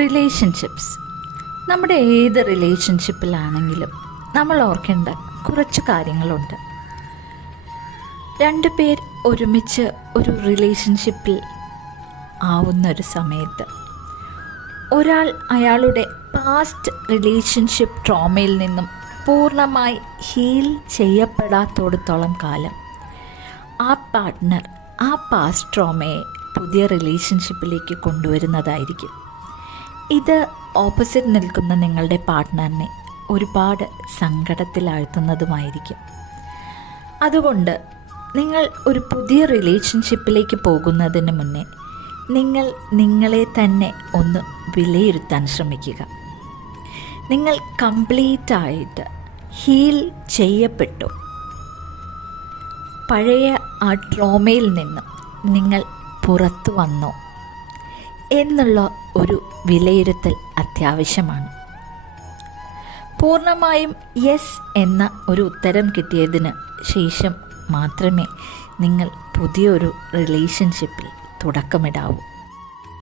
Relationships. നമ്മുടെ ഏത് റിലേഷൻഷിപ്പിലാണെങ്കിലും നമ്മൾ ഓർക്കേണ്ട കുറച്ച് കാര്യങ്ങളുണ്ട്. രണ്ട് പേർ ഒരുമിച്ച് ഒരു റിലേഷൻഷിപ്പിൽ ആവുന്നൊരു സമയത്ത് ഒരാൾ അയാളുടെ പാസ്റ്റ് റിലേഷൻഷിപ്പ് ട്രോമയിൽ നിന്നും പൂർണ്ണമായി ഹീൽ ചെയ്യപ്പെടാത്തോടത്തോളം കാലം ആ പാർട്ട്ണർ ആ പാസ്റ്റ് ട്രോമയെ പുതിയ റിലേഷൻഷിപ്പിലേക്ക് കൊണ്ടുവരുന്നതായിരിക്കും. ഇത് ഓപ്പോസിറ്റ് നിൽക്കുന്ന നിങ്ങളുടെ പാർട്ട്ണറിനെ ഒരുപാട് സങ്കടത്തിലാഴ്ത്തുന്നതുമായിരിക്കും. അതുകൊണ്ട് നിങ്ങൾ ഒരു പുതിയ റിലേഷൻഷിപ്പിലേക്ക് പോകുന്നതിന് മുന്നേ നിങ്ങൾ നിങ്ങളെ തന്നെ ഒന്ന് വിലയിരുത്താൻ ശ്രമിക്കുക. നിങ്ങൾ കംപ്ലീറ്റ് ആയിട്ട് ഹീൽ ചെയ്യപ്പെട്ടു, പഴയ ആ ട്രോമയിൽ നിന്ന് നിങ്ങൾ പുറത്തു വന്നോ എന്നുള്ള ഒരു വിലയിരുത്തൽ അത്യാവശ്യമാണ്. പൂർണ്ണമായും യെസ് എന്ന ഒരു ഉത്തരം കിട്ടിയതിന് ശേഷം മാത്രമേ നിങ്ങൾ പുതിയൊരു റിലേഷൻഷിപ്പിൽ തുടക്കമിടാവൂ.